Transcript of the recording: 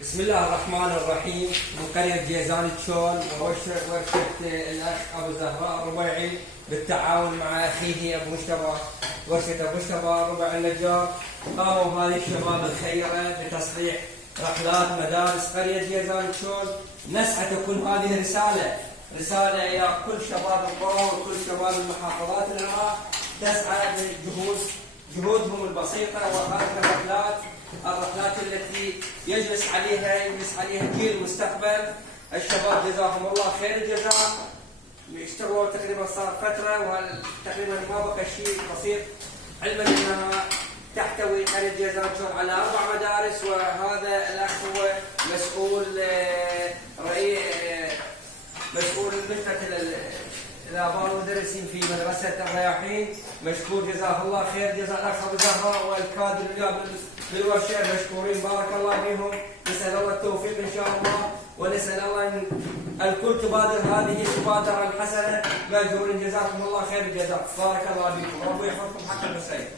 بسم الله الرحمن الرحيم. من قرية جيزان تشول وورشة الأخ أبو زهراء الربيعي بالتعاون مع أخيه أبو مجتبى ورشة أبو مجتبى ربع النجار، قاموا هذه الشباب الخيرة بتصليح رحلات مدارس قرية جيزان تشول. نسعى تكون هذه رسالة إلى كل شباب القرى وكل شباب المحافظات العراق، تسعى جهودهم البسيطة وهذه الرحلات التي يجلس عليها جيل المستقبل. الشباب جزاهم الله خير الجزاء، يشتغلوا تقريبا صار فترة وتقريبا ما بقى شيء بسيط، علما انها تحتوي قرية جيزان تشول على 4 مدارس، وهذا الاخ هو مسؤول لجنة الآباء والمدرسين في مدرسة الرياحين. مشكور جزاه الله خير جزاء الأخ أبو زهراء والكادر اللي بالورشة مشكورين، بارك الله فيهم. نسأل الله التوفيق إن شاء الله، ونسأل الله أن الكل تبادر هذه المبادرة الحسنة. مأجورين جزاكم الله خير الجزاء، بارك الله فيكم، ربي يحفظكم حق المسائل.